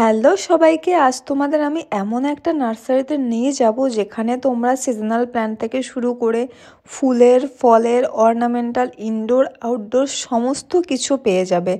Hello সবাইকে, আজ তোমাদের আমি এমন একটা নার্সারিতে নিয়ে যাব যেখানে তোমরা সিজনাল প্ল্যান্ট থেকে শুরু করে ফুলের, ফলের, অর্নামেন্টাল, ইনডোর, আউটডোর সমস্ত কিছু পেয়ে যাবে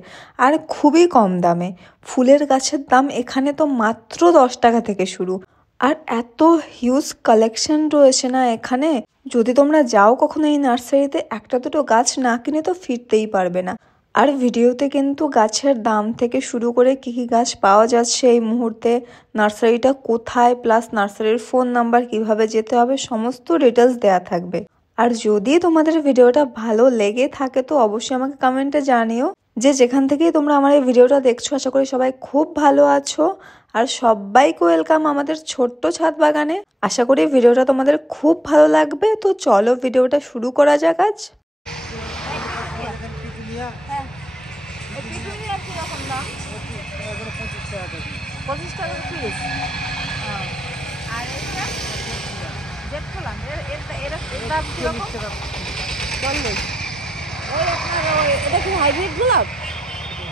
আর খুবই কম দামে। ফুলের গাছের দাম এখানে তো মাত্র 10 টাকা থেকে শুরু। আর এত হিউজ কালেকশন রয়েছে না এখানে, যদি তোমরা যাও কখনো এই নার্সারিতে একটা দুটো গাছ না কিনে তো ফিরতেই পারবে না। আর ভিডিওতে কিন্তু গাছের দাম থেকে শুরু করে কী কী গাছ পাওয়া যাচ্ছে এই মুহূর্তে, নার্সারিটা কোথায়, প্লাস নার্সারির ফোন নাম্বার, কিভাবে যেতে হবে, সমস্ত ডিটেলস দেয়া থাকবে। আর যদি তোমাদের ভিডিওটা ভালো লেগে থাকে তো অবশ্যই আমাকে কমেন্টে জানিও যে যেখান থেকেই তোমরা আমার এই ভিডিওটা দেখছো। আশা করি সবাই খুব ভালো আছো আর সবাইকে ওয়েলকাম আমাদের ছোট্ট ছাদ বাগানে। আশা করি ভিডিওটা তোমাদের খুব ভালো লাগবে। তো চলো ভিডিওটা শুরু করা যাক আজ। এটা কি হাইব্রিড গোলাপ?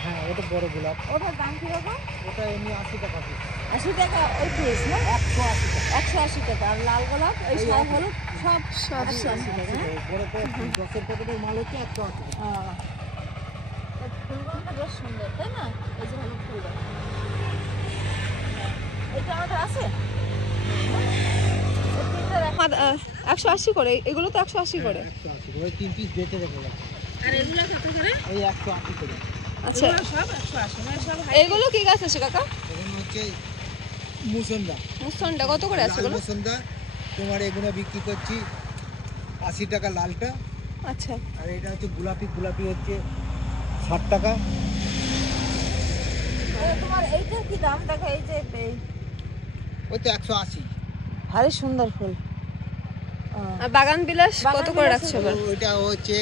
হ্যাঁ, ওটা বড় গোলাপ। ওটার দাম কিরকম? ওটা এমনি 80 টাকা পিস। 80 টাকা ওই পিস না? 180 টাকা। 180 টাকা। আর লাল গোলাপ ওই সব হলুদ সব 180 টাকা। বড় তো 10 প্যাকেটের মাল হচ্ছে 180 টাকা। ফুলগুলো বেশ সুন্দর, তাই না? এই যে হলুদ ফুলটা, এটা আমাদের আছে। 180 করে, এগুলো তো 180 করে। 180 ওই 3 পিস বেচে দেবো। আর এগুলো কত করে? ওই 180 টাকা। আচ্ছা, সব 180 মানে সব এগুলো কি গাছ আছে কাকা? এখানে হচ্ছে মুসন্দা। মুসনটা কত করে আছে এগুলো? মুসন্দা তোমার এগুলো বিক্রি করছি 80 টাকা লালটা। আচ্ছা, আর এটা হচ্ছে গোলাপি, গোলাপি হচ্ছে 60 টাকা। তোমার এইটার কি দাম? দেখো এই যে ওই তো 180। ভারী সুন্দর ফুল। আর বাগান বিলাস কত করে রাখছো এবার? ওইটা হচ্ছে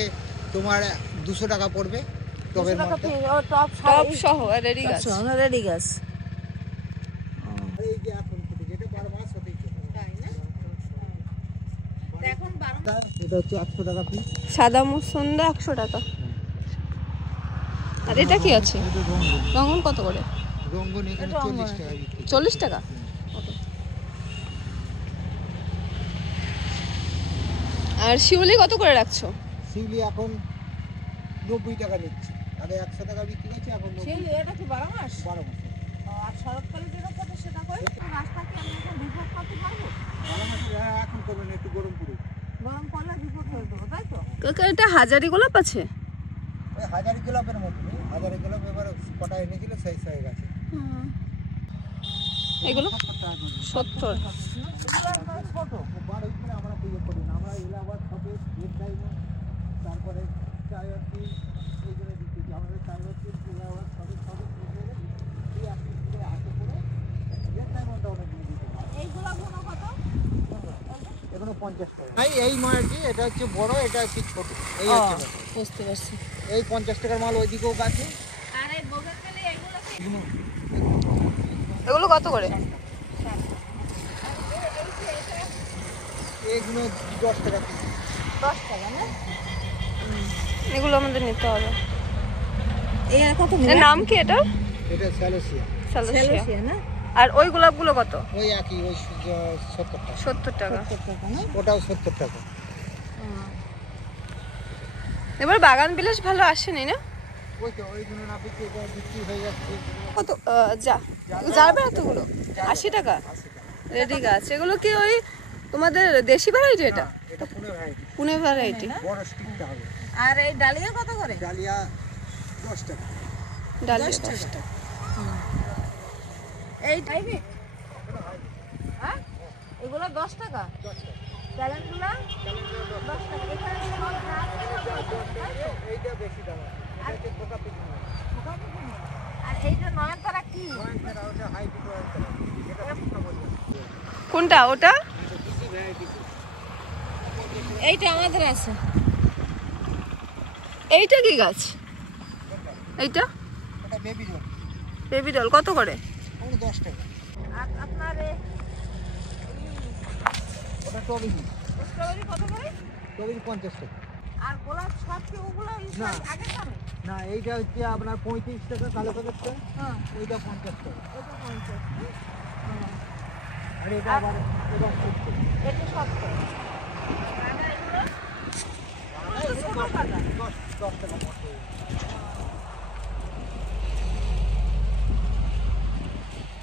তোমার 200 টাকা পড়বে টবের মধ্যে। টপ টপ সহ আর রেডি গাছ। রেডি গাছ। এই যে এখন যেটা 12 মাস হতেই চলে। তাই না? এখন 12 এটা হচ্ছে 100 টাকা পিস। সাদা মুসন্দা 100 টাকা। আর এটা কি আছে? এটা রঙ্গন। রঙন কত করে? রঙ্গন এখানে 40 টাকা বিক্রি। 40 টাকা। আর শিউলি কত করে রাখছো? শিউলি এখন 90 টাকা নিচ্ছে। আগে 100 টাকা বিক্রি করছে, এখন 90। সেই এটা কি 12 মাস? 12 মাস। আর শরৎকালে যেটা কত সেটা কই? গাছটা কি আমি এখন বিভাগ করতে পারবো? 12 মাস এখন করবেন একটু গরম পুরো। গরম পড়লে বিভাগ করে দেবো, তাই তো? কাকা এটা হাজারি গোলাপ আছে? ওই হাজারি গোলাপের মতো। হাজারি গোলাপ এবার কটা এনেছিল সেই হয়ে গেছে। এগুলো 70 টাকা 70। ছোট বড় করে আমরা তৈরি করি না। আমরা এগুলো আবার ছোটো রেড ডায়মন্ড, তারপরে টায়ার টিল, এইগুলো বিক্রি করি। আমাদের টায়ার টিল এগুলো আবার ছোটো ছোটো মিশে এই আপনি করে হাতে করে রেড ডায়মন্ডটা অনেক দিন দিতে পারে। এইগুলো গুলো কত? এগুলো 50 টাকা। এই মালটি এটা হচ্ছে বড়, এটা হচ্ছে ছোট। এই হচ্ছে ব্যাপার। বুঝতে পারছি। এই 50 টাকার মাল ওইদিকেও গাছে। আর এই বোগানভেলি এগুলো কি? এগুলো কত করে? এগুলো 10 টাকা পিস। 10 টাকা না? এগুলো আমাদের নিতে হবে। এই আর কত? এর নাম কি এটা? এটা স্যালোসিয়া। সালসিয়া। না? আর ওই গোলাপগুলো কত? ওই একই, ওই 70 টাকা। 70 টাকা। 70 টাকা না? ওটাও 70 টাকা। এবার বাগান বিলাস ভালো আসেনি না? ওই তো ওইগুলো না বিক্রি হয়ে যাচ্ছে। কত যাবে এতগুলো? 80 টাকা 80 টাকা। রেডি গাছ। এগুলো কি ওই তোমাদের দেশি ভ্যারাইটি? এটা এটা পুনে ভ্যারাইটি। পুনে ভ্যারাইটি। বড় স্টিকটা হবে। আর এই ডালিয়া কত করে? ডালিয়া 10 টাকা। ডালিয়া 10 10 টাকা। এই হাইব্রিড? হ্যাঁ? এগুলো 10 টাকা? 10 টাকা। ক্যালেন্ডুলা 10 টাকা। এখানে সব গাছ এইটা বেশি দাম আছে। এটা হচ্ছে পোকা পিস মাল। আর এইটা নয়নতারা কি? নয়নতারা ওটা হাইব্রিড নয়নতারা। এটা পোকা বলবে। কোনটা ওটা? এটা দেশি ভ্যারাইটি। এইটা আমাদের আছে। এইটা কি গাছ? এইটা এটা বেবি জল। বেবি ডল কত করে? ওটা 10 টাকা। আর আপনার ওটা টবেরি। স্ট্রবেরি কত করে? টবেরি 50 টাকা। আর গোলাপ সব কি ওগুলো না। আগের দামে? না, এইটা হচ্ছে আপনার 35 টাকা কালো কালারটা, হ্যাঁ, ওইটা 50 টাকা, এটা 50। আর এটা আবার এবার 70। এটা 70। আর এগুলো ছোট গাঁদা। 10 টাকা মতো।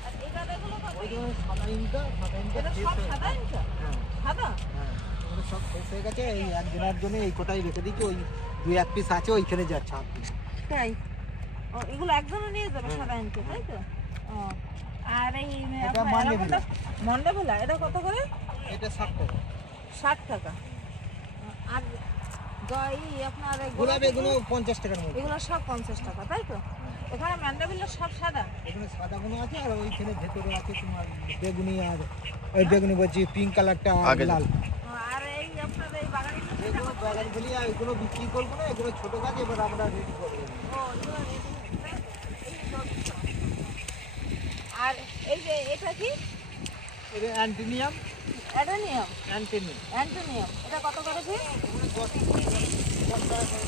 আর এই গাঁদাগুলো কত? ওইগুলো সাদা ইনকা এটা শেষ সব হয়ে সাদা গেছে। ইনকা? হ্যাঁ সাদা? হ্যাঁ, ওগুলো সব শেষ হয়ে গেছে। এই একদিনের জন্য এই কোটাই রেখে দিচ্ছি, ওই 2-1 পিস আছে ওইখানে যাচ্ছে আপনি। তাই? ও, এগুলো একজনে নিয়ে যাবে হ্যাঁ। সাদা ইনকা, তাই তো? ও, আর এই এটা আপনার মন্ডেভিলা। মন্ডেভিলা, এটা কত করে? এটা 60 টাকা। 60 টাকা। আর আপনার এই গোলাপ এগুলো 50 টাকার মধ্যে। এগুলো সব 50 টাকা, তাই তো? এখানে ম্যান্ডাভিলা সব সাদা? এখানে সাদাগুলো আছে, আর ওইখানে ভেতরে আছে তোমার বেগুনি, আর ওই বেগুনি বলছি পিঙ্ক কালারটা আর লাল। আর এই আপনার এই বাগানিটা এগুলো বাগানগুলি, আর এগুলো বিক্রি করবো না, এগুলো ছোট গাছ, এবার আমরা রেডি করবো। ও, এগুলো ready হয়েছে, তাই তো? এই সব। আর এই যে এটা কি? এটা অ্যান্টিনিয়াম। অ্যাডেনিয়াম। অ্যান্টিনিয়াম অ্যান্টোনিয়াম, এটা কত করে পিস? 10 টাকা করে।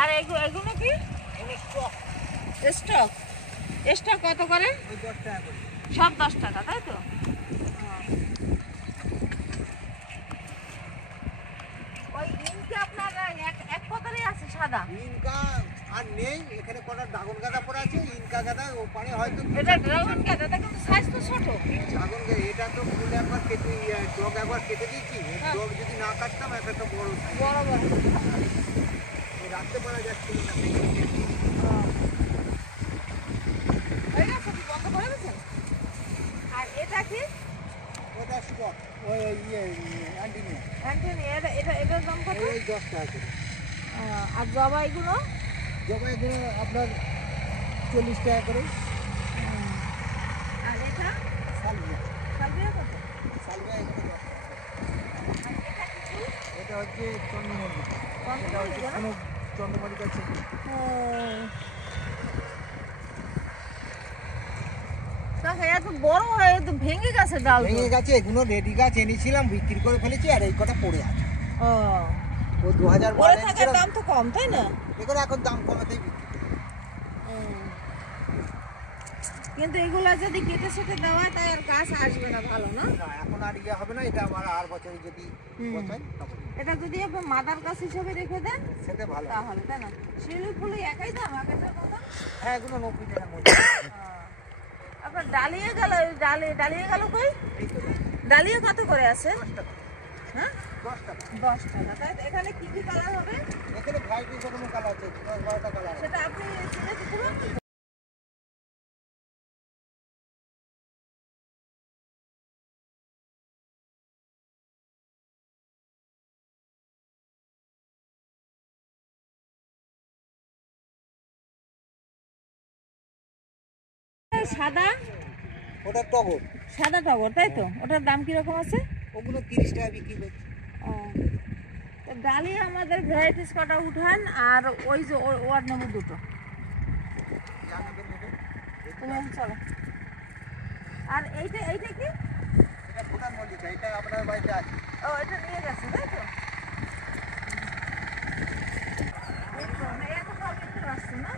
আর এগুলো কি? এগুলো স্টক, স্টক। স্টক কত করে? ওই 10 টাকা করে। সব 10 টাকা, তাই তো? ওই ইনকে আপনার এক পাতারই আছে সাদা। ইনকা আর নেই এখানে, কটা ড্রাগন গাঁদা পড়ে আছে, ইনকা গাঁদা ওপারে হয়তো। এটা ড্রাগন গাছ, এটা কিন্তু সাইজ তো ছোট। ড্রাগন গাঁদা এটা তো ফুল একবার কেটে, ডগ একবার কেটে দিয়েছি, হ্যাঁ। ডগ যদি না কাটতাম একটা বড় size। বড় বড়। রাখতে পারা যাচ্ছিল না। হয়ে গেছে, কি বন্ধ করে দিয়েছেন? আর এটা কি? ওটা স্টক, ওই অ্যান্টিনিয়াম, অ্যান্টনি, এটার দাম কত? ওই 10 টাকা করে। আর জবা এগুলো? জবা এগুলো আপনার 40 টাকা করে। আর এটা? সালভিয়া, সালভিয়া কত? সালভিয়া এগুলো 10 টাকা। আর এটা কি ফুল? এটা হচ্ছে চন্দ্রমল্লিকা। এটা হচ্ছে চন্দ্রমল্লিকা না? কোনো চন্দ্রমল্লিকা ছিল। ও। তা হ্যাঁ, এত বড় হয়ে তো ভেঙে গেছে ডাল। ভেঙে গেছে, এগুলো রেডি গাছ এনেছিলাম, বিক্রি করে ফেলেছি, আর এই কটা পড়ে আছে। ও। ও 2000 পরে থাকার দাম তো কম, তাই না? এগুলো এখন দাম কমাতেই বিক্রি করি। কিন্তু এগুলা যদি কেটে সেটে দেওয়া হয় তাই আর গাছ আসবে না, ভালো না? না, এখন আর ইয়ে হবে না, এটা আমার আর বছরে যদি বসাই তখন এটা যদি আপনি মাদার গাছ হিসেবে রেখে দেন সেটা ভালো। তাহলে, তাই না? শিউলি ফুলই একই দাম আগেটার মতো? হ্যাঁ, এগুলো 90 টাকার মধ্যে। আপনার ডালিয়া গেল, ডালিয়া গেল কই? এই তো ডালিয়া কত করে আছে? 10 টাকা। হ্যাঁ, 10 টাকা। 10 টাকা। তাই তো? এখানে কি কি কালার হবে এখানে ভ্যারাইটি কোনো কালার আছে, 10-12টা কালার আছে। সেটা আপনি চিনে দিতে পারবেন? সাদা, ওটা টগর, সাদা টগর, তাই তো? ওটার দাম কিরকম আছে? ওগুলো 30 টাকা বিক্রি করছি। ও, তো ডালিয়া আমাদের ভ্যারাইটিস কটা উঠান, আর ওই যে ওর নেবো দুটো। যা নেবেন নেবেন। তুমি চলো। আর এইটা কি? এটা ভুটান মল্লিকা, এটা আপনার বাড়িতে আছে। ও, এটা নিয়ে গেছে, তাই তো? দেখো, এত কম একটু আসছে না?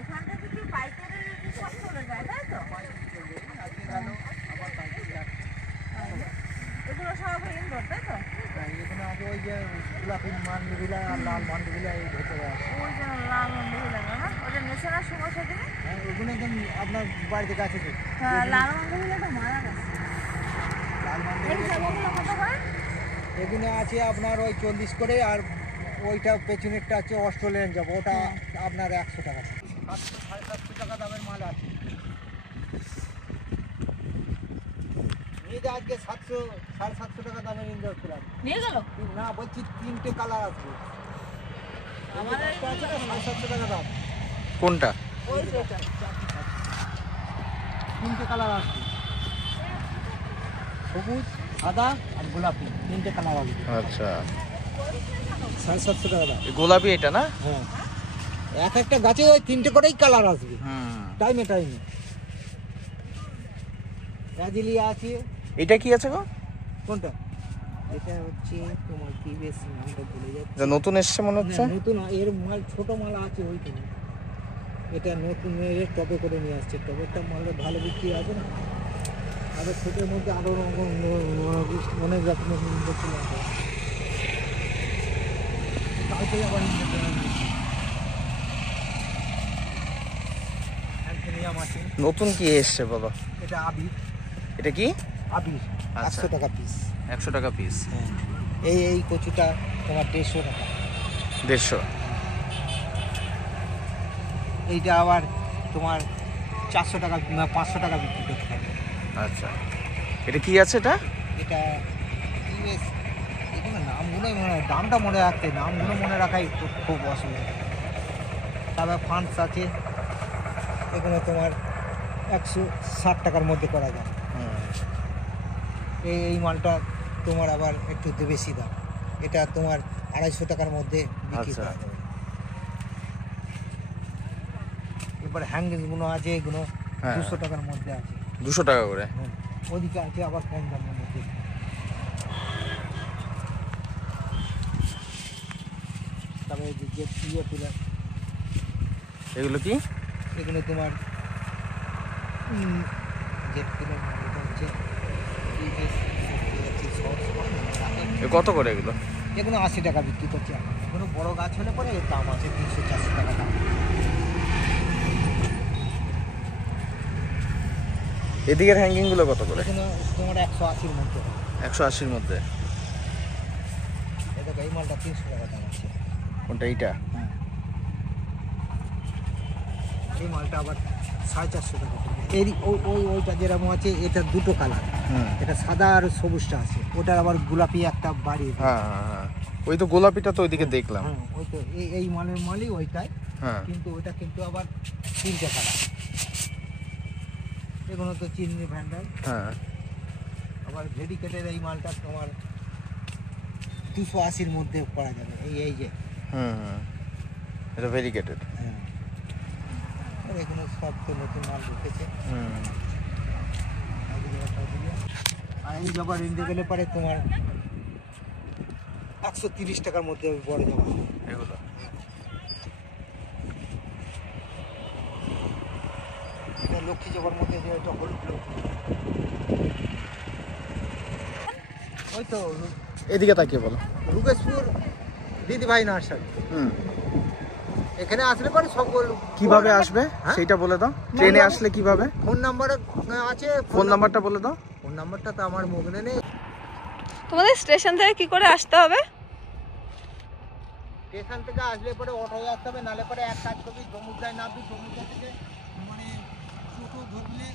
এখান থেকে কি পাইকারি সব চলে যায়, তাই তো? আজকে গেল আবার বাড়িতে যাচ্ছে। এগুলো সব ইনডোর, তাই তো? এখানে আগে ওই যে গোলাপি মান্ডভিলা আর লাল মান্ডভিলা এই ভেতরে আছে। ওই যে লাল মন্দির লাগে না, ওটা নেশে না সময় সেদিনে? হ্যাঁ, ওগুলো একদম আপনার বাড়িতে গাছে তো। হ্যাঁ, লাল মন্দির তো মারা গেছে। লাল এই মান্ডভিলা জবাগুলো কত করে? এগুলো আছে আপনার ওই 40 করে, আর ওইটা পেছনেরটা আছে অস্ট্রেলিয়ান যাব, ওটা আপনার 100 টাকা। 700-750 টাকা দামের মাল আছে। এই যে আজকে 700-750 টাকা দামের ইনডোর ফুল আছে। নিয়ে গেল? না, বলছি 3টে কালার আছে। আমার একটা আছে না, 750 টাকা দাম। কোনটা? ওই যেটা। 3টে কালার আছে, সবুজ, সাদা আর গোলাপি, 3টে কালার আছে। আচ্ছা, 750 টাকা দাম। গোলাপি এটা না? হ্যাঁ, একটা গাছে ওই 3টে করেই কালার আসবে হুম। টাইমে টাইমে। ব্রাজিলিয়া আছে। এটা কি আছে গো? কোনটা? এটা হচ্ছে তোমার কি বেশ নামটা ভুলে যাচ্ছে। এটা নতুন এসছে মনে হচ্ছে। নতুন এর মাল ছোট মাল আছে ওইখানে। এটা নতুন এর টবে করে নিয়ে আসছে। টবেরটা মালের ভালো বিক্রি আছে না। আর ছোটের মধ্যে আরো অনেক রকমের দেখতে লাগে। কালকে আবার নতুন কি এসছে বলো? এটা আবির। এটা কি? আবির। আচ্ছা। 100 টাকা পিস। 100 টাকা পিস। হ্যাঁ। এই কচুটা তোমার 150 টাকা। 150। এইটা আবার তোমার 400 টাকা 500 টাকা বিক্রি করতে হবে। আচ্ছা, এটা কি আছে এটা? এটা ইউএস। এগুলো নামগুলোই দামটা মনে রাখতে, নামগুলো মনে রাখাই খুব অসুবিধা। তারপর ফান্ডস আছে, এগুলো তোমার 160 টাকার মধ্যে করা যায়। এই মালটা তোমার আবার একটু বেশি দাম। এটা তোমার 250 টাকার মধ্যে বিক্রি করা যাবে। এবার হ্যাঙ্গিংসগুলো আছে, এগুলো 200 টাকার মধ্যে আছে। 200 টাকা করে। ওদিকে আছে আবার কম দামের মধ্যে। তবে যে প্রিয় পিলার এগুলো কি? এগুলো তোমার জেট পিলার। এটা হচ্ছে কত করে এগুলো? এগুলো 80 টাকা বিক্রি করছে। কোনো বড় গাছ হলে পরে এর দাম আছে 300-400 টাকা দাম। এদিকের হ্যাঙ্গিং গুলো কত করে? এগুলো তোমার 180-র মধ্যে। 180-র মধ্যে। এটা এই মালটা 300 টাকা দাম আছে। কোনটা? এইটা? হ্যাঁ। এই মালটা আবার 450 টাকা পড়বে। এর ওইটা যেরকম আছে, এটা দুটো কালার। এটা সাদা আর সবুজটা আছে। ওটার আবার গোলাপি একটা বাড়ি। হ্যাঁ হ্যাঁ, ওই তো গোলাপিটা তো ওইদিকে দেখলাম। হ্যাঁ, ওই তো এই মালের মালই ওইটাই। হ্যাঁ, কিন্তু ওইটা কিন্তু আবার 3টে কালার। এগুলো তো চিনি ভ্যান্ডাল। হ্যাঁ। আবার ভেরিকেটের এই মালটা তোমার 280-র মধ্যে করা যাবে। এই যে এটা ভেরিকেটেড। হ্যাঁ, এগুলো সব তো নতুন মাল ঢুকেছে। আর এই জবা রেঞ্জে গেলে পরে তোমার 130 টাকার মধ্যে বড় জবা এগুলো। এটা লক্ষ্মী জবার মধ্যে যে এটা হলুদ ওই তো এদিকে তাকিয়ে বলো। রুকেশপুর দিদিভাই নার্সারি। এখানে আসলে পরে সকল কিভাবে আসবে সেইটা বলে দাও। ট্রেনে আসলে কিভাবে? ফোন নাম্বার আছে। ফোন নাম্বারটা বলে দাও। ফোন নাম্বারটা তো আমার মোবাইলে নেই। তোমাদের স্টেশন থেকে কি করে আসতে হবে? স্টেশন থেকে আসলে পরে অটোয় আসতে হবে, নালে পরে এক কাজ করবি, সমুদ্রায় নামবি, সমুদ্র থেকে মানে টোটো ধরলে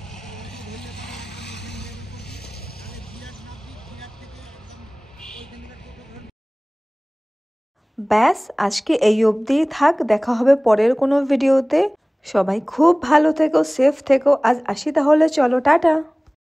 ব্যাস আজকে এই অবধিই থাক। দেখা হবে পরের কোনো ভিডিওতে। সবাই খুব ভালো থেকো, সেফ থেকো। আজ আসি তাহলে, চলো টাটা।